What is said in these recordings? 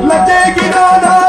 Let's take it on.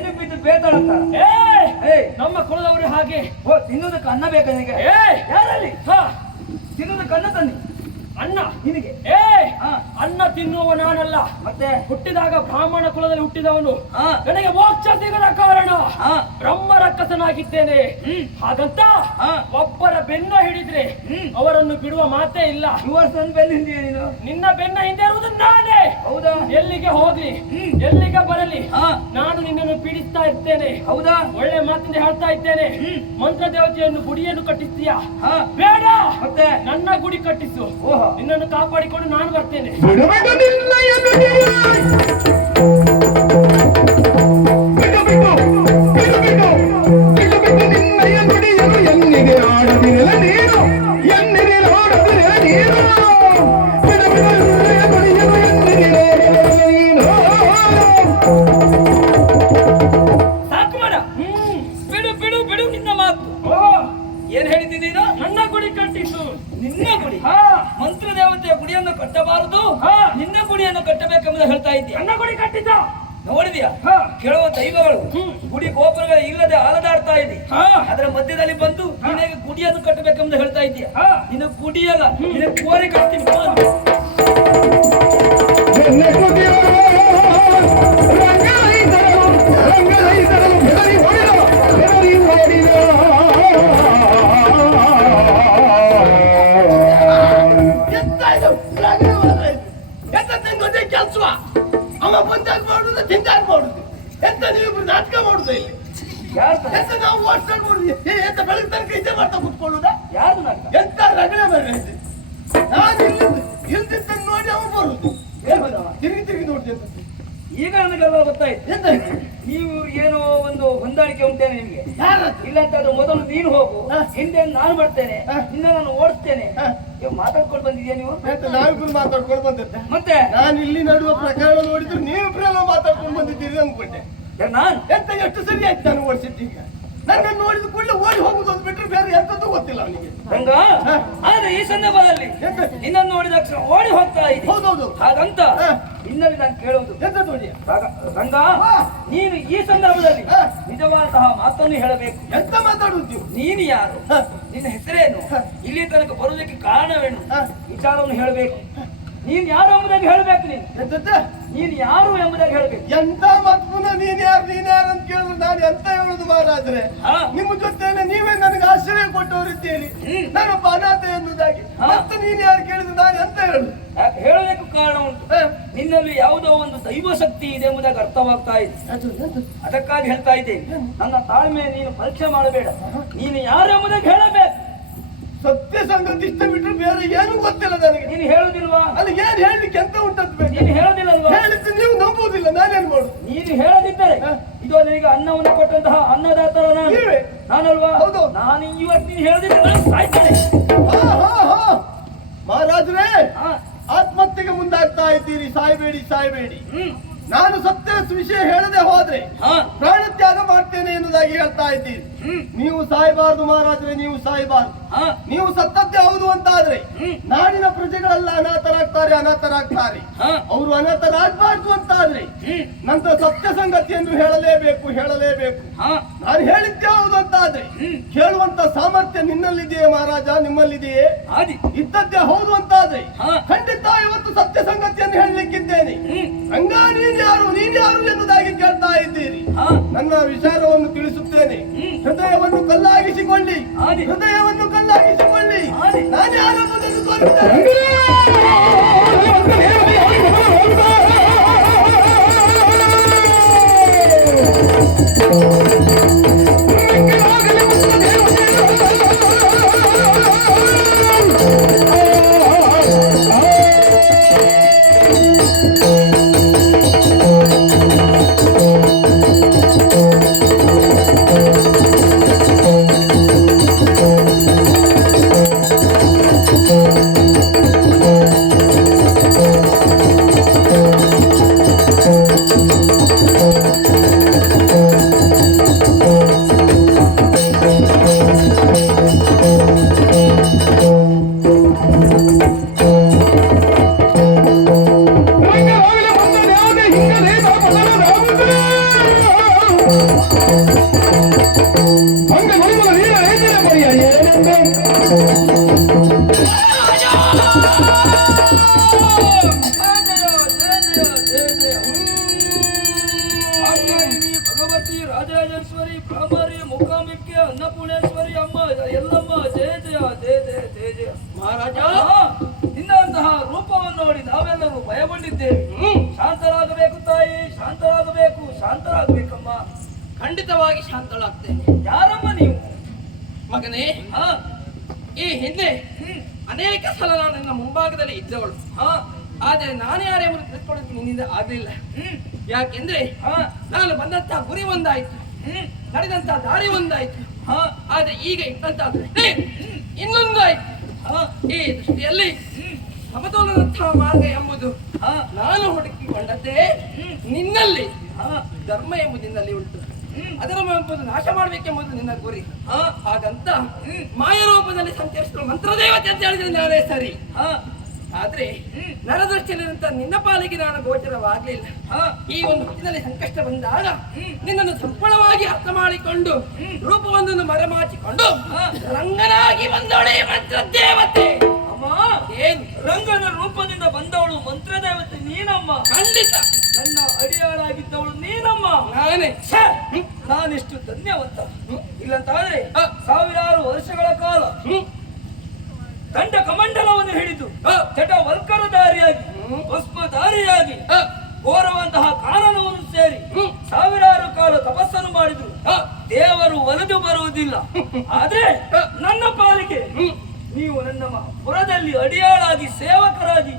ಎಲ್ಲಿ ಬಿದ್ದು ಬೇತಾಳಂತ. ಏಯ್ ಏಯ್. ನಮ್ಮ ಕುಲದವರು ಹಾಗೆ. ತಿನ್ನೋದಕ್ಕೆ ಅನ್ನ ಬೇಕಾ ನಿನಗೆ? ಯಾರಲ್ಲಿ? ಹಾ. ತಿನ್ನೋದಕ್ಕೆ ಅನ್ನ ತನ್ನಿ ಅನ್ನ. ನಿನಗೆ? ಏ. ಅನ್ನ ತಿನ್ನುವ ನಾನಲ್ಲ. ಮತ್ತೆ? ಹುಟ್ಟಿದಾಗ ಬ್ರಾಹ್ಮಣ ಕುಲದಲ್ಲಿ ಹುಟ್ಟಿದವನು. ನನಗೆ ಮೋಕ್ಷ ಸಿಗದ ಕಾರಣ. ಬ್ರಹ್ಮ ರಕ್ಕಸನಾಗಿದ್ದೇನೆ. ಹಾಗಂತ. ಒಬ್ಬರ ಬೆನ್ನ ಹಿಡಿದ್ರೆ ಅವರನ್ನು ಬಿಡುವ ಮಾತೇ ಇಲ್ಲ. ನಿನ್ನ ಬೆನ್ನ ಹಿಂದೆ ಇರುವುದು ನಾನೇ. ಹೌದಾ? ಎಲ್ಲಿಗೆ ಹೋಗ್ಲಿ. ಎಲ್ಲಿಗೆ ಬರಲಿ. ನಾನು ನಿನ್ನನ್ನು ಪೀಡಿಸ್ತಾ ಇರ್ತೇನೆ. ಹೌದಾ? ಒಳ್ಳೆ ಮಾತಿಂದ ಹೇಳ್ತಾ ಇದ್ದೇನೆ. ಮಂತ್ರ ದೇವತೆಯನ್ನು ಗುಡಿಯನ್ನು ಕಟ್ಟಿಸ್ತೀಯಾ? ಬೇಡ. ಮತ್ತೆ? ನನ್ನ ಗುಡಿ ಕಟ್ಟಿಸು. ಓಹೋ. ನಿನ್ನನ್ನು ಕಾಪಾಡಿಕೊಂಡು ನಾನು ಬರ್ತೇನೆ. ಈಗ ನನಗೆಲ್ಲ ಗೊತ್ತಾಯ್ತು. ಎಂತ? ನೀವು ಏನೋ ಒಂದು ಹೊಂದಾಣಿಕೆ ಉಂಟೇನೆ ನಿಮ್ಗೆ? ಇಲ್ಲ ಅಂತ ಮೊದಲು ನೀನು ಹೋಗು. ಹಿಂದೆ ನಾನು ಬರ್ತೇನೆ. ನಿನ್ನ ನಾನು ಓಡಿಸ್ತೇನೆ. ಇವ್ ಮಾತಾಡ್ಕೊಂಡು ಬಂದಿದ್ಯಾ ನೀವು? ನಾವಿಬ್ರು ಮಾತಾಡ್ಕೊಂಡು ಬಂದಿದ್ದೆ? ಮತ್ತೆ? ನಾನು ಇಲ್ಲಿ ನಡುವ ಪ್ರಕರಣ ನೋಡಿದ್ರೆ ನೀವಿಬ್ರೆಲ್ಲ ಮಾತಾಡ್ಕೊಂಡು ಬಂದಿದ್ದೀರಿ ಅನ್ಕೊಂಡೆ ನಾನು? ಎಂತ ಎಷ್ಟು ಸರಿ ಆಯ್ತು ನಾನು ಓಡಿಸಿದ್ದೀನಿ ಈಗ? ನನ್ನ ನೋಡಿದ ಕೂಡಲೇ ಓಡಿ ಹೋಗುದು ಅಂತ ಬಿಟ್ಟರೆ ಬೇರೆ ಎಂತದ್ದು ಗೊತ್ತಿಲ್ಲ ಅವನಿಗೆ. ಆದ್ರೆ ಈ ಸಂದರ್ಭದಲ್ಲಿ? ನಿನ್ನನ್ನು ನೋಡಿದ ತಕ್ಷಣ ಓಡಿ ಹೋಗ್ತಾ ಇದೆ ಹೌದೌದು. ಹಾಗಂತ ಇನ್ನಲ್ಲಿ ನಿನ್ನಲ್ಲಿ ನಾನು ಕೇಳುವುದು. ಎಂತ ನೋಡಿ ರಾಗ-. ನೀನು ಈ ಸಂದರ್ಭದಲ್ಲಿ. ನಿಜವಾದಂತಹ ಮಾತನ್ನು ಹೇಳಬೇಕು. ಎಂತ ಮಾತಾಡುದು ನೀವು ನೀನು ಯಾರು? ನಿನ್ನ ಹೆಸರೇನು? ಇಲ್ಲಿ ತನಕ ಬರುವುದಕ್ಕೆ ಕಾರಣವೇನು. ವಿಚಾರವನ್ನು ಹೇಳಬೇಕು. ನೀನು ಯಾರು ಎಂಬುದಾಗಿ ಹೇಳಬೇಕು ನೀನು. ಎಂತದ್ದ? ನೀನು ಯಾರು ಎಂಬುದಾಗಿ ಹೇಳ್ಬೇಕು. ಎಂತ ಮತ್ ಪುನಃ ನೀನ್ ಯಾರು ನೀನ್ ಯಾರು ಅಂತ ಕೇಳಿದ್ರೆ ನಾನು ಎಂತ ಹೇಳುದು ಮಹಾರಾಜ್ರೆ? ಹಾ. ನಿಮ್ಮ ಜೊತೆ ನೀವೇ ನನಗೆ ಆಶ್ರಯ ಕೊಟ್ಟವರಿದ್ದೀರಿ. ನಾನು ನಾನೊಬ್ಬ ಅನಾಥ ಎನ್ನುವುದಾಗಿ. ಹಾ. ಮತ್ತೆ ನೀನ್ ಯಾರು ಕೇಳಿದ್ರು ನಾನು ಎಂತ ಹೇಳುದು? ಹೇಳಬೇಕು ಕಾರಣ ಉಂಟು. ನಿನ್ನಲ್ಲಿ ಯಾವುದೋ ಒಂದು ದೈವ ಶಕ್ತಿ ಇದೆ ಎಂಬುದಾಗಿ ಅರ್ಥವಾಗ್ತಾ ಇದೆ. ಅದು ಅದಕ್ಕಾಗಿ ಹೇಳ್ತಾ ಇದ್ದೇನೆ. ನನ್ನ ತಾಳ್ಮೆ ನೀನು ಪರೀಕ್ಷೆ ಮಾಡಬೇಡ. ನೀನು ಯಾರು ಎಂಬುದಾಗಿ ಹೇಳಬೇಕು. ಸತ್ಯ ಸಂಗತಿ ಇಷ್ಟ ಬಿಟ್ಟರೆ ಬೇರೆ ಏನು ಗೊತ್ತಿಲ್ಲ ನನಗೆ. ನೀನು ಹೇಳುದಿಲ್ವಾ? ಅಲ್ಲಿ ಏನ್ ಹೇಳಲಿಕ್ಕೆ ಎಂತ ಉಂಟದ್ದು ಬೇಕು ನೀನು ಹೇಳುದಿಲ್ಲ ಹೇಳಿದ್ರೆ ನೀವು ನಂಬುವುದಿಲ್ಲ ನಾನೇನ್ ಮಾಡುದು? ನೀನು ಹೇಳದಿದ್ದರೆ. ಇದು ನಿನಗೆ ಅನ್ನವನ್ನು ಕೊಟ್ಟಂತಹ ಅನ್ನದಾತರ ನಾನು. ನೀವೇ? ನಾನಲ್ವಾ? ಹೌದು. ನಾನು ಇವತ್ತು ನೀನು ಹೇಳದಿದ್ದರೆ ನಾನು ಸಾಯ್ತೇನೆ. ಹಾ, ಹಾ, ಹಾ. ಮಹಾರಾಜ್ರೇ ಹ. ಆತ್ಮಹತ್ಯೆಗೆ ಮುಂದಾಗ್ತಾ ಇದ್ದೀರಿ ಸಾಯಬೇಡಿ ಸಾಯಬೇಡಿ. ಹ್ಮ್. ನಾನು ಸತ್ಯ ವಿಷಯ ಹೇಳದೆ ಹೋದ್ರೆ ಪ್ರಾಣತ್ಯಾಗ ಪ್ರಾಣ ತ್ಯಾಗ ಮಾಡ್ತೇನೆ ಎನ್ನುವುದಾಗಿ ಹೇಳ್ತಾ ಇದ್ದೀರಿ. ನೀವು ಸಾಯಬಾರದು ಮಹಾರಾಜ್ರೆ ನೀವು ಸಾಯಬಾರದು. ನೀವು ಸತ್ತದ್ದೇ ಹೌದು ಅಂತಾದ್ರೆ ಆದ್ರೆ ನಾಡಿನ ಪ್ರಜೆಗಳೆಲ್ಲ ಅನಾಥರಾಗ್ತಾರೆ ಅನಾಥರಾಗ್ತಾರೆ. ಅವರು ಅನಾಥರಾಗಬಾರ್ದು ಅಂತಾದ್ರೆ ಆದ್ರೆ ನಂತರ ಸತ್ಯ ಸಂಗತಿ ಎಂದು ಹೇಳಲೇಬೇಕು ಹೇಳಲೇಬೇಕು. ನಾನು ಹೇಳಿದ್ದೆ ಹೌದು ಅಂತಾದ್ರೆ ಆದ್ರೆ ಕೇಳುವಂತ ಸಾಮರ್ಥ್ಯ ನಿನ್ನಲ್ಲಿದೆಯೇ ಮಹಾರಾಜ ನಿಮ್ಮಲ್ಲಿದೆಯೇ? ಇದ್ದದ್ದೇ ಹೌದು ಅಂತಾದ್ರೆ. ಖಂಡಿತ ಇವತ್ತು ಸತ್ಯ ಸಂಗತಿಯನ್ನು ಹೇಳಲಿಕ್ಕಿದ್ದೇನೆ. ಹ್ಮ್. ರಂಗ ನೀನ್ ಯಾರು ನೀನ್ ಯಾರು ಎನ್ನುವುದಾಗಿ ಕೇಳ್ತಾ ಇದ್ದೀರಿ. ನನ್ನ ವಿಚಾರವನ್ನು ತಿಳಿಸುತ್ತೇನೆ. ಹೃದಯವನ್ನು ಕಲ್ಲಾಗಿಸಿಕೊಳ್ಳಿ. ಹೃದಯವನ್ನು ಕಲ್ಲಾಗಿಸಿಕೊಳ್ಳಿ. ನಾನು ಯಾರನ್ನು ಮಗನೇ ಈ ಹಿಂದೆ ಅನೇಕ ಸಲ ನಾನು ನನ್ನ ಮುಂಭಾಗದಲ್ಲಿ ಇದ್ದವಳು, ಹಾ? ಆದರೆ ನಾನೇ ಯಾರೆಂಬುದು ತಿಳ್ಕೊಳ್ಳೋಕೆ ನಿನ್ನಿಂದ ಆಗಲಿಲ್ಲ ಯಾಕೆಂದ್ರೆ ನಾನು ಬಂದಂತಹ ಗುರಿ ಒಂದಾಯ್ತು, ಹ್ಮ್? ನಡೆದಂತಹ ದಾರಿ ಒಂದಾಯ್ತು, ಹಾ? ಆದ್ರೆ ಈಗ ಇಟ್ಟಂತಹ ದೃಷ್ಟಿ ಇನ್ನೊಂದು ಆಯ್ತು ಹಾ? ಈ ದೃಷ್ಟಿಯಲ್ಲಿ ಸಮತೋಲನಂತಹ ಮಾರ್ಗ ಎಂಬುದು ನಾನು ಹುಡುಕಿಕೊಂಡದ್ದೇ ನಿನ್ನಲ್ಲಿ, ಹಾ? ಧರ್ಮ ಎಂಬುದು ನಿನ್ನಲ್ಲಿ ಉಂಟು. ಅದರ ನಾಶ ಮಾಡಬೇಕೆಂಬುದು ನಿನ್ನ ಗುರಿ. ಆ ಹಾಗಂತ ಮಾಯರೂಪದಲ್ಲಿ ಸಂಚರಿಸಿದ ಮಂತ್ರದೇವತೆ ಅಂತ ಹೇಳಿದ್ರೆ ನಾನೇ ಸರಿ. ಆ ಆದ್ರೆ ನರದೃಷ್ಟಿಯಲ್ಲಿರುವಂತ ನಿನ್ನ ಪಾಲಿಗೆ ನಾನು ಗೋಚರವಾಗಲಿಲ್ಲ. ಈ ಒಂದು ಹೊತ್ತಿನಲ್ಲಿ ಸಂಕಷ್ಟ ಬಂದಾಗ ನಿನ್ನನ್ನು ಸಂಪೂರ್ಣವಾಗಿ ಅರ್ಥ ಮಾಡಿಕೊಂಡು ರೂಪವೊಂದನ್ನು ಮರೆಮಾಚಿಕೊಂಡು ರಂಗನಾಗಿ ಬಂದವಳೆ ಮಂತ್ರ ದೇವತೆ ಅಮ್ಮ ಏನು? ರಂಗನ ರೂಪದಿಂದ ಬಂದವಳು ಮಂತ್ರದೇವತೆ ನೀನಮ್ಮ. ಖಂಡಿತ. ನನ್ನ ಅಡಿಯಾಳಾಗಿದ್ದವಳು ನೀನಮ್ಮ. ನಾನೇ! ನಾನೆಷ್ಟು ಧನ್ಯವಂತ ಇಲ್ಲಂತಾದ್ರೆ ಸಾವಿರಾರು ವರ್ಷಗಳ ಕಾಲ. ದಂಡ ಕಮಂಡಲವನ್ನು ಹಿಡಿದು ಚಟ ಚಟ ವಲ್ಕರಧಾರಿಯಾಗಿ ಭಸ್ಮಧಾರಿಯಾಗಿ ದಾರಿಯಾಗಿ ಘೋರವಂತಹ ಕಾನನವನ್ನು ಸೇರಿ. ಸಾವಿರಾರು ಕಾಲ ತಪಸ್ಸನ್ನು ಮಾಡಿದ್ರು. ದೇವರು ಒಲಿದು ಬರುವುದಿಲ್ಲ ಆದ್ರೆ. ನನ್ನ ಪಾಲಿಗೆ ನೀವು ನನ್ನ ಪುರದಲ್ಲಿ ಅಡಿಯಾಳಾಗಿ ಸೇವಕರಾಗಿ.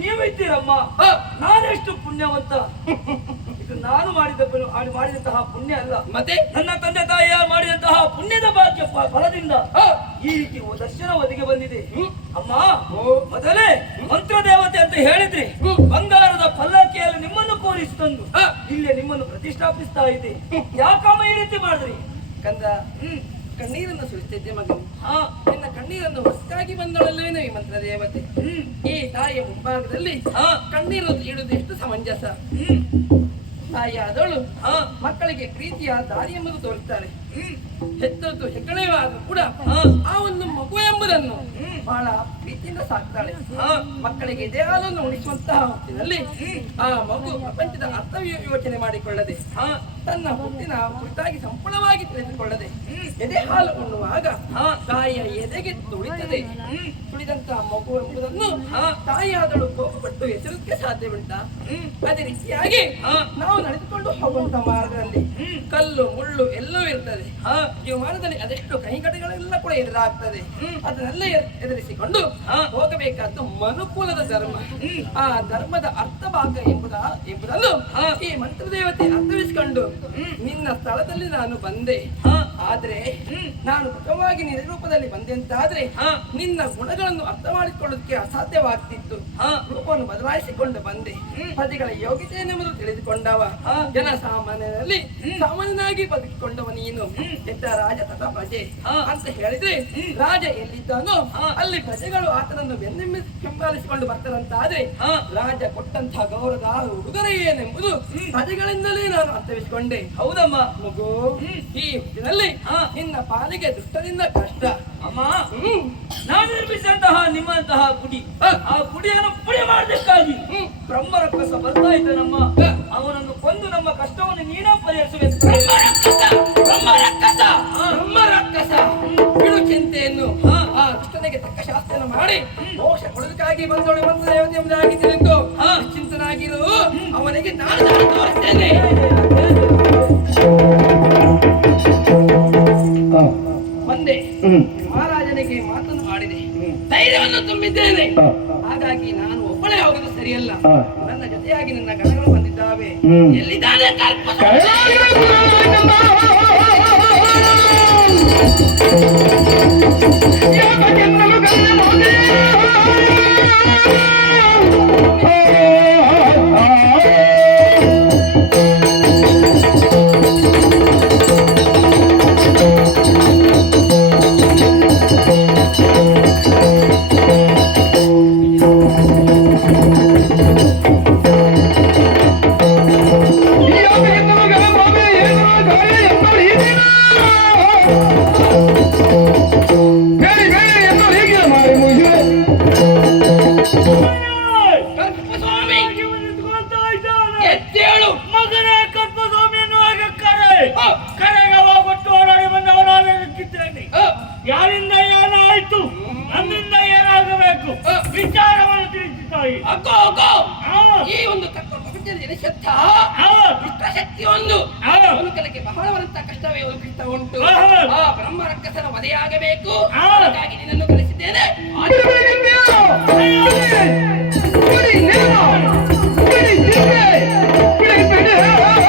ನೀವಿದ್ದೀರಮ್ಮ. ನಾನೆಷ್ಟು ಪುಣ್ಯವಂತ ನಾನು ಮಾಡಿದ ಮಾಡಿದಂತಹ ಪುಣ್ಯ ಅಲ್ಲ. ಮತ್ತೆ? ನನ್ನ ತಂದೆ ತಾಯಿಯ ಮಾಡಿದಂತಹ ಪುಣ್ಯದ ಭಾಗ್ಯ ಫಲದಿಂದ. ಈ ರೀತಿ ದರ್ಶನ ಒದಗಿ ಬಂದಿದೆ. ಅಮ್ಮ ಮೊದಲೇ ಮಂತ್ರ ದೇವತೆ ಅಂತ ಹೇಳಿದ್ರಿ. ಬಂಗಾರದ ಪಲ್ಲಕ್ಕಿಯಲ್ಲಿ ನಿಮ್ಮನ್ನು ಕೂರಿಸಿ ತಂದು. ಇಲ್ಲಿ ನಿಮ್ಮನ್ನು ಪ್ರತಿಷ್ಠಾಪಿಸ್ತಾ ಇದೆ ಯಾಕಮ್ಮ ಈ ರೀತಿ ಮಾಡಿದ್ರಿ? ಕಂದ ಹ್ಮ್. ಕಣ್ಣೀರನ್ನು ಸುರಿಸ್ತಿದ್ದೆ ಮಗನು. ಹಾ. ನಿನ್ನ ಕಣ್ಣೀರನ್ನು ಹೊಸದಾಗಿ ಬಂದಳಲ್ಲೇನೋ ಈ ಮಂತ್ರ ದೇವತೆ ಹ್ಮ್. ಈ ತಾಯಿಯ ಮುಂಭಾಗದಲ್ಲಿ ಹಾ. ಕಣ್ಣೀರು ಇಡುವುದು ಎಷ್ಟು ಸಮಂಜಸ. ಹ್ಮ್. ತಾಯಿಯಾದವಳು ಆ ಮಕ್ಕಳಿಗೆ ಪ್ರೀತಿಯ ದಾರಿ ಎಂಬುದು ತೋರಿಸ್ತಾರೆ ಹ್ಮ್ ಹೆತ್ತದ್ದು ಹೆಗಳೆಯಾದರೂ ಕೂಡ. ಆ ಒಂದು ಮಗು ಎಂಬುದನ್ನು ಬಹಳ ಪ್ರೀತಿಯಿಂದ ಸಾಕ್ತಾಳೆ. ಮಕ್ಕಳಿಗೆ ದೇಹವನ್ನು ಹಾಲನ್ನು ಉಣಿಸುವಂತಹ ಹೊತ್ತಿನಲ್ಲಿ ಆ ಮಗು ಪ್ರಪಂಚದ ಅರ್ಥ ಯೋಚನೆ ಮಾಡಿಕೊಳ್ಳದೆ ತನ್ನ ಹುಟ್ಟಿನ ಕುರಿತಾಗಿ ಸಂಪೂರ್ಣವಾಗಿ ತಿಳಿದುಕೊಳ್ಳದೆ ಎದೆ ಹಾಲು ಉಣ್ಣುವಾಗ ತಾಯಿಯ ಎದೆಗೆ ತುಳಿತದೆ. ತುಳಿದಂತಹ ಮಗು ಎಂಬುದನ್ನು ತಾಯಿಯಾದಳು ಕೋಪಪಟ್ಟು ಸಾಧ್ಯ ಸಾಧ್ಯವುಂಟಾ ಅದೇ ರೀತಿಯಾಗಿ ನಾವು ನಡೆದುಕೊಂಡು ಹೋಗುವಂತ ಮಾರ್ಗದಲ್ಲಿ ಕಲ್ಲು ಮುಳ್ಳು ಎಲ್ಲವೂ ಇರ್ತದೆ. ಜೀವಮಾನದಲ್ಲಿ ಅದೆಷ್ಟು ಕೈಗಡೆಗಳೆಲ್ಲ ಕೂಡ ಎದುರಾಗ್ತದೆ. ಅದನ್ನೆಲ್ಲ ಎದುರಿಸಿಕೊಂಡು ಹೋಗಬೇಕಾದ ಮನುಕುಲದ ಧರ್ಮ. ಆ ಧರ್ಮದ ಅರ್ಥ ಭಾಗ ಎಂಬುದ ಎಂಬುದನ್ನು ಈ ಮಂತ್ರದೇವತೆ ಅರ್ಥವಿಸಿಕೊಂಡು ನಿನ್ನ ಸ್ಥಳದಲ್ಲಿ ನಾನು ಬಂದೆ. ಆದ್ರೆ ನಾನು ಮುಖವಾಗಿ ನಿರೂಪದಲ್ಲಿ ಬಂದೆ ಹಾ. ನಿನ್ನ ಗುಣಗಳನ್ನು ಅರ್ಥ ಮಾಡಿಕೊಳ್ಳೋದಕ್ಕೆ ಅಸಾಧ್ಯವಾಗ್ತಿತ್ತು ರೂಪವನ್ನು ಬದಲಾಯಿಸಿಕೊಂಡು ಬಂದೆ. ಪದಿಗಳ ಯೋಗ್ಯತೆ ಎಂಬುದು ತಿಳಿದುಕೊಂಡವ. ಜನ ಸಾಮಾನ್ಯರಲ್ಲಿ ಸಾಮಾನ್ಯನಾಗಿ ಬದುಕಿಕೊಂಡವ ನೀನು. ಎಂತ ರಾಜ ತಥ ಪ್ರಜೆ? ಅಂತ ಹೇಳಿದ್ರೆ ರಾಜ ಎಲ್ಲಿದ್ದಾನೋ ಅಲ್ಲಿ ಪ್ರಜೆಗಳು ಆತನನ್ನು ಬೆನ್ನೆಮ್ಮೆ ಬೆಂಬಲಿಸಿಕೊಂಡು ಬರ್ತಾರಂತಾದ್ರೆ ರಾಜ ಕೊಟ್ಟಂತಹ ಗೌರವ ಉಡುಗೊರೆ ಏನೆಂಬುದು ಪ್ರಜೆಗಳಿಂದಲೇ ನಾನು ಅರ್ಥವಿಸಿಕೊಂಡೆ. ಹೌದಮ್ಮ. ಮಗು ಈ ಹೊತ್ತಿನಲ್ಲಿ ನಿನ್ನ ಪಾಲಿಗೆ ದುಷ್ಟದಿಂದ ಕಷ್ಟ. ಅಮ್ಮ ನಾನು ನಿರ್ಮಿಸಿದಂತಹ ನಿಮ್ಮಂತಹ ಗುಡಿ. ಆ ಗುಡಿಯನ್ನು ಪುಡಿ ಮಾಡಲಿಕ್ಕಾಗಿ ಬ್ರಹ್ಮ ರಕ್ಕಸ ಬರ್ತಾ ಇದ್ದಾನಮ್ಮ. ಅವನನ್ನು ಕೊಂದು ನಮ್ಮ ಕಷ್ಟವನ್ನು ನೀನ ಪರಿಹರಿಸಬೇಕು. ಬಿಡು ಚಿಂತೆಯನ್ನು. ಆ ದುಷ್ಟನಿಗೆ ತಕ್ಕ ಶಾಸ್ತ್ರ ಮಾಡಿ. ಮೋಕ್ಷ ಕೊಡೋದಕ್ಕಾಗಿ ಬಂದೋಳು ಬಂದ ದೇವತೆ ಎಂಬುದಾಗಿ ತಿಳಿದು ನಿಶ್ಚಿಂತನಾಗಿರು. ಅವನಿಗೆ ನಾನು ತೋರಿಸ್ತೇನೆ. ಮಹಾರಾಜನಿಗೆ ಮಾತನ್ನು ಆಡಿದೆ. ಧೈರ್ಯವನ್ನು ತುಂಬಿದ್ದೇನೆ. ಹಾಗಾಗಿ ನಾನು ಒಬ್ಬಳೇ ಹೋಗುದು ಸರಿಯಲ್ಲ. ನನ್ನ ಜೊತೆಯಾಗಿ ನನ್ನ ಗಣಗಳು ಬಂದಿದ್ದಾವೆ. ಎಲ್ಲಿದ್ದಾನೆ ಎದ್ದೇಳು. ಮಗನೇ ಕಲ್ಪಸ್ವಾಮಿ ಎನ್ನುವಾಗ ಕರೆ. ಕರೆಗೆ ಹೋಗೊಟ್ಟು ಓಡಾಡಿ ಬಂದವ ನಾನು ಯಾರಿಂದ ಏನಾಯ್ತು? ನನ್ನಿಂದ ಏನಾಗಬೇಕು? ವಿಚಾರವನ್ನು ತಿಳಿಸಿ ತಾಯಿ. ಅಕ್ಕೋ ಈ ಒಂದು ಶಕ್ತ. ಶಕ್ತಿ ಒಂದು. ಒಂದು ಮನುಕಲಕ್ಕೆ ಬಹಳವಂತ ಕಷ್ಟವೇ ಒಂದು ಕಷ್ಟ ಉಂಟು. ಆ ಬ್ರಹ್ಮ ರಕ್ಕಸನ ವಧೆಯಾಗಬೇಕು. ಹಾಗಾಗಿ ನಿನ್ನನ್ನು ಕಲಿಸಿದ್ದೇನೆ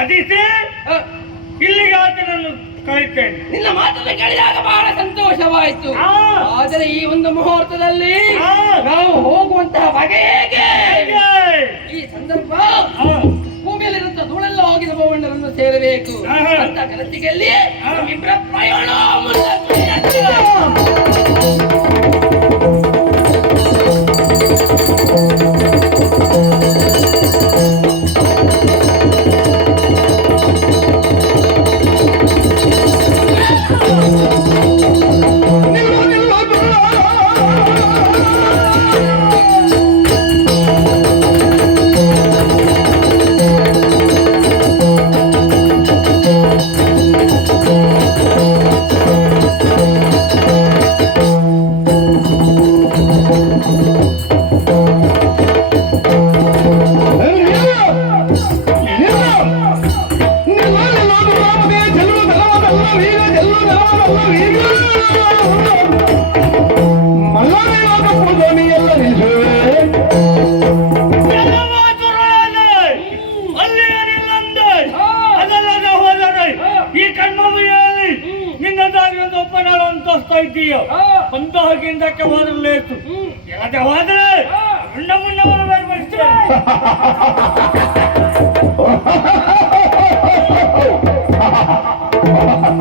ವಧಿಸಿ ಇಲ್ಲಿಗೆ ಆತನನ್ನು ಕಳಿತೇನೆ ನಿನ್ನ ಮಾತನ್ನು ಕೇಳಿದಾಗ ಬಹಳ ಸಂತೋಷವಾಯಿತು. ಆದರೆ ಈ ಒಂದು ಮುಹೂರ್ತದಲ್ಲಿ. ನಾವು ಹೋಗುವಂತಹ ಬಗೆ? ಈ ಸಂದರ್ಭ. ಭೂಮಿಯಲ್ಲಿರುವಂತಹ ಧೂಳೆಲ್ಲ ಹೋಗಿದ ಭವಣ್ಣರನ್ನು ಸೇರಬೇಕು. ಅಂತ ಕನಸಿಗೆಲ್ಲಿ ಪ್ರಯಾಣ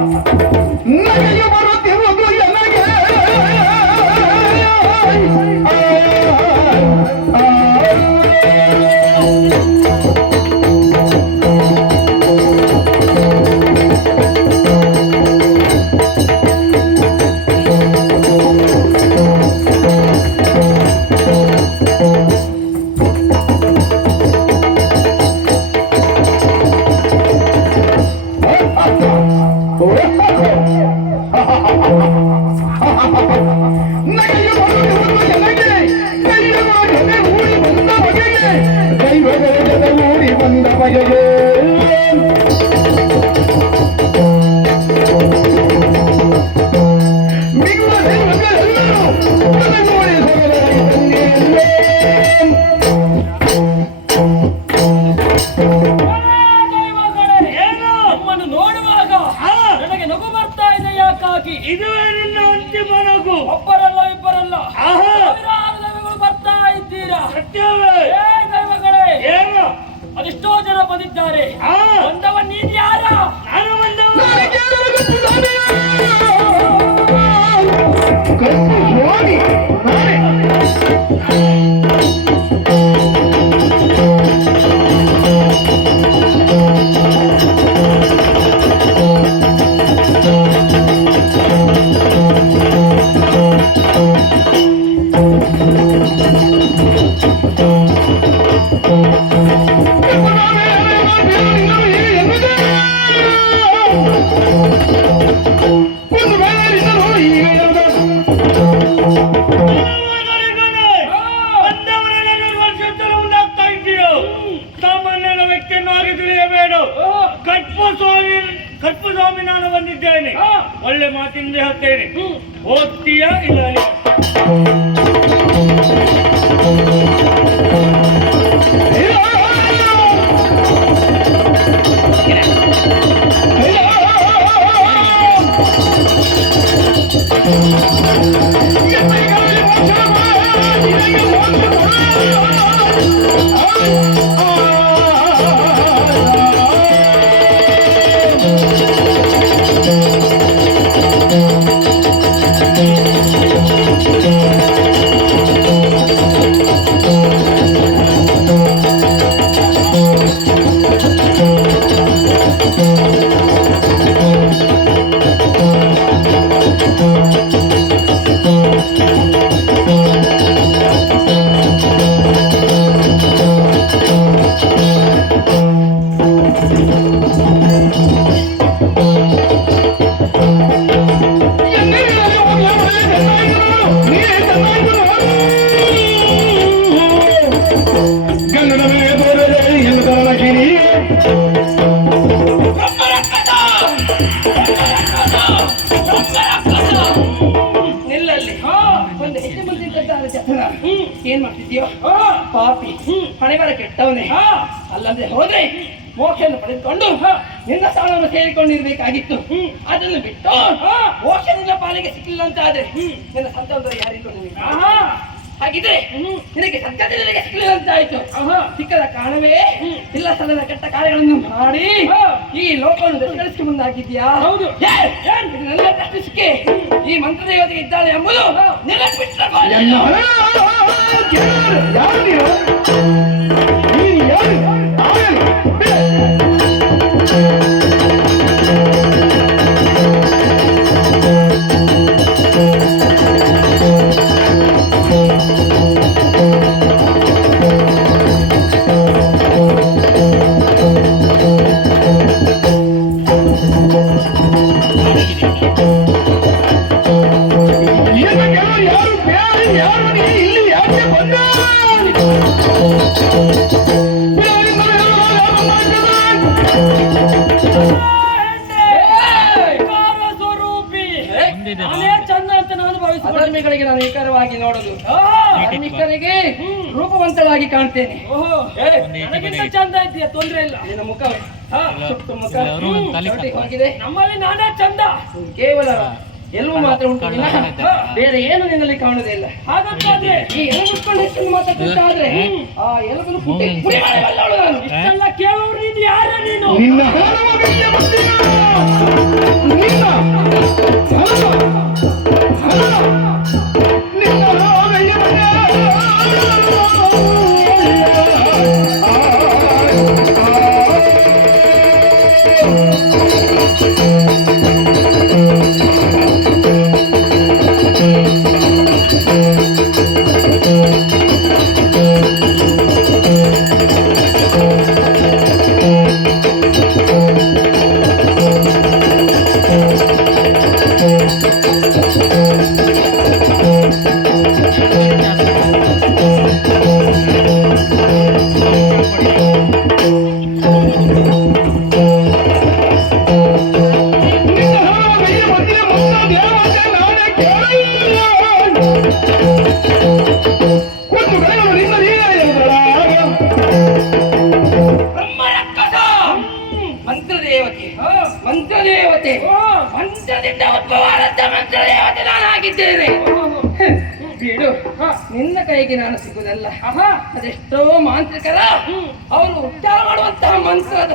ನನಗೆ ಬಂದಿದ್ದೇನೆ. ಒಳ್ಳೆ ಮಾತಿಂದ ಹೇಳ್ತೇನೆ. ಓದ್ತೀಯ ಇಲ್ಲ ಅಲ್ಲಿಯ? ಮಾಡಿ ಈ ಲೋಕವನ್ನು ದಶಕರಿಸಿ ಮುಂದಾಗಿದ್ಯಾ ಹೌದು. ನನ್ನ ಪ್ರಶ್ನಿಸಿಕೆ. ಈ ಮಂತ್ರ ದೇವತೆಗೆ ಇದ್ದಾಳೆ ಎಂಬುದು ನೆನಪಿಟ್ಟ ಭಾವಿಸಿಕೊಂಡೆ ನಾನು ಏಕಾರವಾಗಿ ನೋಡುದು. ಧಾರ್ಮಿಕರಿಗೆ ರೂಪವಂತಳಾಗಿ ಕಾಣ್ತೇನೆ. ನನಗಿಂತ ಚಂದ ಇದೆಯಾ? ತೊಂದ್ರೆ ಇಲ್ಲ. ನಿನ್ನ ಮುಖವೇ ಸುಟ್ಟು ಮುಖ ಹೋಗಿದೆ. ನಮ್ಮಲ್ಲಿ ನಾನೇ ಚಂದ. ಕೇವಲ ಎಲುಬು ಮಾತ್ರ ಉಂಟು. ಬೇರೆ ಏನು ನಿನ್ನಲ್ಲಿ ಕಾಣುವುದಿಲ್ಲ ಹಾಗಾದ್ರೆ ಈ ಎಲ್ಲ ಮುಟ್ಕೊಂಡು ಹೆಚ್ಚು ಮಾತಾಡ್ತಿದ್ದಾದ್ರೆ ಆ ಎಲ್ಲದನ್ನು ಪುಟ್ಟಿ ಪುಡಿ ಮಾಡಬಲ್ಲವಳು ನಾನು. ಇಷ್ಟೆಲ್ಲ ಕೇಳೋರು ಇದು ಯಾರ ನೀನು? ನಿನ್ನ ನಿನ್ನ ಹಲೋ ಹಣ ನಿನ್ನ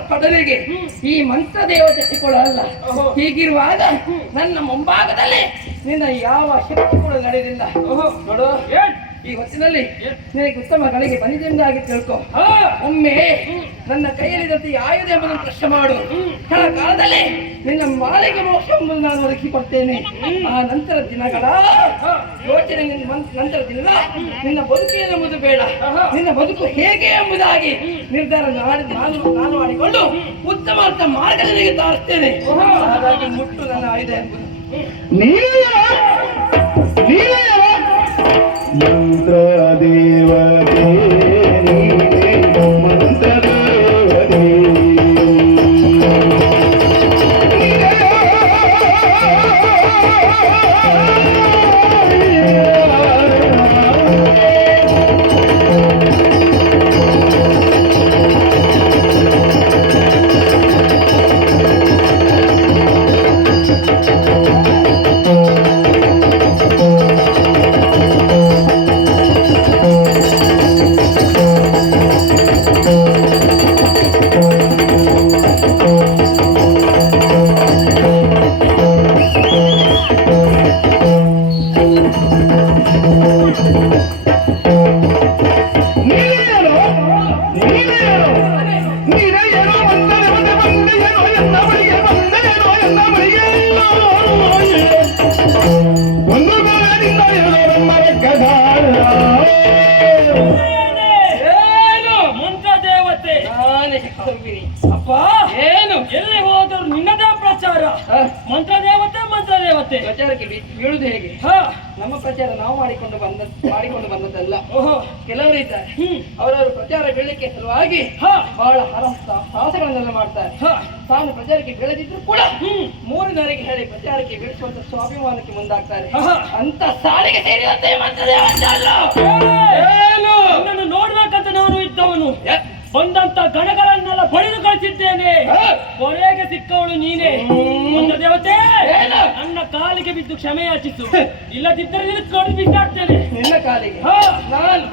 ಪದವಿಗೆ ಈ ಮಂತ್ರ ದೇವತೆ ಇಟ್ಟುಕೊಳ್ಳಲ್ಲ ಹೀಗಿರುವಾಗ ನನ್ನ ಮುಂಭಾಗದಲ್ಲಿ ನಿನ್ನ ಯಾವ ಶಕ್ತಿ ಕೂಡ ನಡೆಯಲಿಲ್ಲ ನೋಡು ಈ ಹೊತ್ತಿನಲ್ಲಿ ನಿನಗೆ ಉತ್ತಮ ಗಳಿಗೆ ಬಂದಿದ್ದಾಗಿ ತಿಳ್ಕೊ. ಒಮ್ಮೆ ನನ್ನ ಕೈಯಲ್ಲಿದ್ದಂತೆ ಆಯುಧ ಎಂಬುದನ್ನು ಪ್ರಶ್ನೆ ಮಾಡು. ಕಾಲದಲ್ಲಿ ನಿನ್ನ ಮಾಲೆಗೆ ಮೋಕ್ಷವನ್ನು ನಾನು ಒದಗಿ ಕೊಡ್ತೇನೆ ಆ ನಂತರ ದಿನಗಳ ಯೋಚನೆ ನಂತರ ದಿನ ನಿನ್ನ ಬದುಕು ಎಂಬುದು ಬೇಡ. ನಿನ್ನ ಬದುಕು ಹೇಗೆ ಎಂಬುದಾಗಿ ನಿರ್ಧಾರ ಮಾಡಿ ನಾನು ನಾನು ಮಾಡಿಕೊಂಡು ಉತ್ತಮ ಅರ್ಥ ಮಾರ್ಗ ತಾರಿಸ್ತೇನೆ. ಹಾಗಾಗಿ ಮುಟ್ಟು ನನ್ನ ಆಯುಧ ಎಂಬುದು. ನೀನೇ ನಂತರ ದೇವ ಏನು? ನನ್ನನ್ನು ನೋಡ್ಬೇಕಂತ ನಾನು ಇದ್ದವನು. ಬಂದಂತ ಗಣಗಳನ್ನೆಲ್ಲ ಬಡಿದು ಕಳಿಸಿದ್ದೇನೆ. ಕೊನೆಗೆ ಸಿಕ್ಕವಳು ನೀನೇ. ಒಂದು ದೇವತೆ? ನನ್ನ ಕಾಲಿಗೆ ಬಿದ್ದು ಕ್ಷಮೆ ಯಾಚಿಸು. ಇಲ್ಲದಿದ್ದರೆ ನಿಲ್ಲಿಸ್ಕೊಂಡು ಬಿದ್ದಾಡ್ತೇನೆ ನಿನ್ನ ಕಾಲಿಗೆ? ನಾನು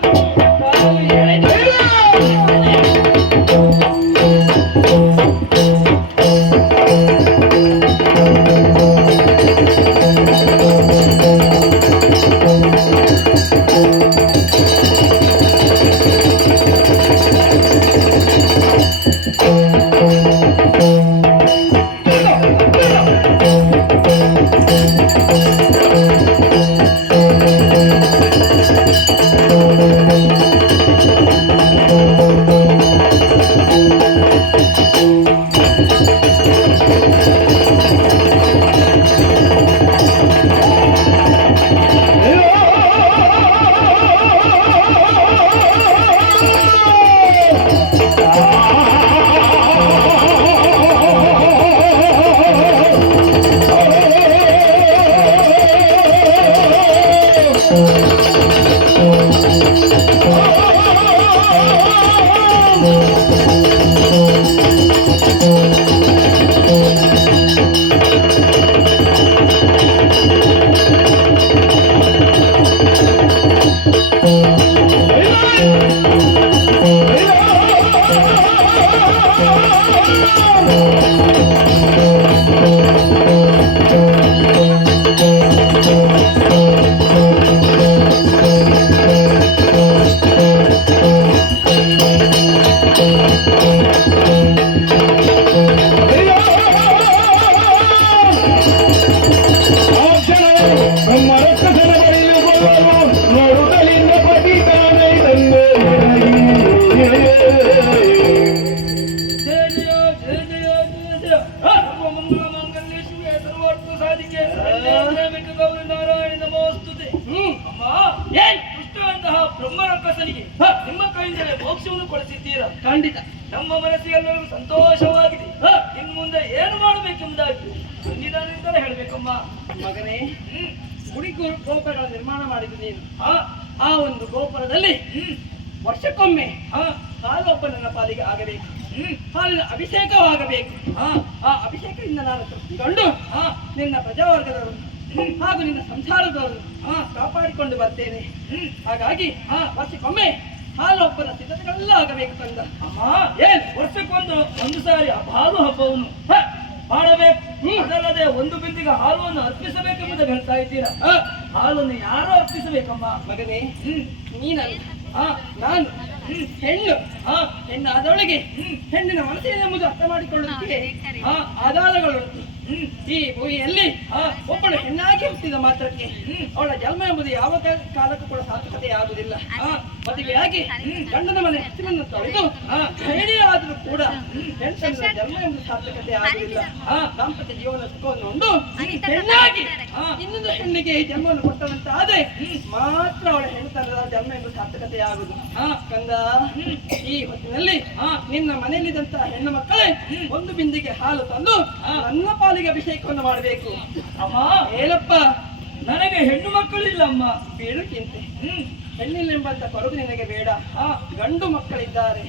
ಹಾಲೊಬ್ಬರ ಸಿದ್ಧತೆಗಳೆಲ್ಲ ಆಗಬೇಕು ಕಂದ ಅಮ್ಮ. ಏನ್ ವರ್ಷಕ್ಕೊಂದು ಒಂದು ಸಾರಿ ಹಾಲು ಹಬ್ಬವನ್ನು? ಮಾಡಬೇಕು ಅದಲ್ಲದೆ ಒಂದು ಬಿಂದಿಗೆ ಹಾಲುವನ್ನು ಅರ್ಪಿಸಬೇಕೆಂಬುದು ಹೇಳ್ತಾ ಇದ್ದೀರಾ? ಹಾಲನ್ನು ಯಾರು ಅರ್ಪಿಸಬೇಕಮ್ಮ? ಮಗನೇ ನೀನಲ್ಲ. ನಾನು. ಹೆಣ್ಣು. ಹಾ ಹೆಣ್ಣು ಹೆಣ್ಣಿನ ಮನಸ್ಸೇನೆಂಬುದು ಅರ್ಥ ಮಾಡಿಕೊಳ್ಳುತ್ತೆ ಹಾ ಆಧಾರಗಳು ಈ ಭೂಮಿಯಲ್ಲಿ ಒಬ್ಬಳು ಹೆಣ್ಣಾಗಿ ಹುಟ್ಟಿದ ಮಾತ್ರಕ್ಕೆ. ಅವಳ ಜನ್ಮ ಎಂಬುದು ಯಾವ ಕಾಲಕ್ಕೂ ಕೂಡ ಸಾರ್ಥಕತೆ ಆಗುದಿಲ್ಲ ಮದುವೆಯಾಗಿ ಗಂಡನ ಮನೆ ಹಸಿರನ್ನು ತೊಳೆದು ಹೇಳಿ ಆದ್ರೂ ಕೂಡ ಹೆಣ್ಣನ ಜನ್ಮ ಎಂಬುದು ಸಾರ್ಥಕತೆ ಆಗುವುದಿಲ್ಲ. ಆ ದಾಂಪತ್ಯ ಜೀವನ ಸುಖವನ್ನು ಉಂಡು ಹೆಣ್ಣಾಗಿ ಇನ್ನೊಂದು ಹೆಣ್ಣಿಗೆ ಜನ್ಮವನ್ನು ಕೊಟ್ಟಂತಾದ್ರೆ ಮಾತ್ರ ಅವಳ ಹೆಣ್ತನದ ಜನ್ಮ ಎಂದು ಸಾರ್ಥಕತೆ ಆಗುದು ಆ ಕಂದ ಈ ಹೊತ್ತಿನಲ್ಲಿ ನಿನ್ನ ಮನೆಯಲ್ಲಿದ್ದಂತಹ ಹೆಣ್ಣು ಮಕ್ಕಳೇ ಒಂದು ಬಿಂದಿಗೆ ಹಾಲು ತಂದು ನನ್ನ ಪಾಲಿಗೆ ಅಭಿಷೇಕವನ್ನು ಮಾಡಬೇಕು. ಅಮ್ಮ ಏನಪ್ಪ ನನಗೆ ಹೆಣ್ಣು ಮಕ್ಕಳಿಲ್ಲಮ್ಮ. ಬೇಡಕ್ಕಿಂತೆ ಹ್ಮ್. ಹೆಣ್ಣಿಲ್ಲೆಂಬಂತ ಕೊರಗು ನಿನಗೆ ಬೇಡ. ಆ ಗಂಡು ಮಕ್ಕಳಿದ್ದಾರೆ.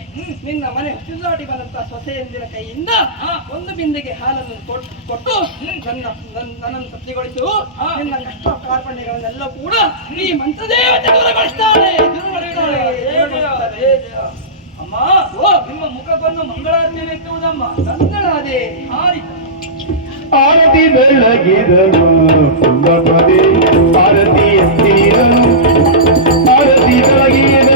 ನಿನ್ನ ಮನೆ ಹಸಿದಾಡಿ ಬಂದಂತ ಸೊಸೆಯಂದಿನ ಕೈಯಿಂದ ಆ ಒಂದು ಬಿಂದಿಗೆ ಹಾಲನ್ನು ಕೊಟ್- ಕೊಟ್ಟು ನನ್ನ ನನ್ನ- ನನ್ನನ್ನು ತೃಪ್ತಿಗೊಳಿಸು. ನಿನ್ನ ಕಷ್ಟ ಕಾರ್ಪಣ್ಯಗಳನ್ನೆಲ್ಲ ಕೂಡ ಈ ಮಂತ್ರದೇವತೆ ದೂರಗೊಳಿಸ್ತಾಳೆ. ಅಮ್ಮ ಓ ನಿಮ್ಮ ಮುಖವನ್ನು ಮಂಗಳಾರತಿ ಎತ್ತುವುದಮ್ಮ. ಮಂಗಳಾದೆ ಆರಿತು ಆರತಿ ಬೆಳಗಿದನು. ಸುಂದರಪದಿ ಆರತಿ ಎತ್ತಿದನು ಆರತಿ ಬೆಳಗಿದನು.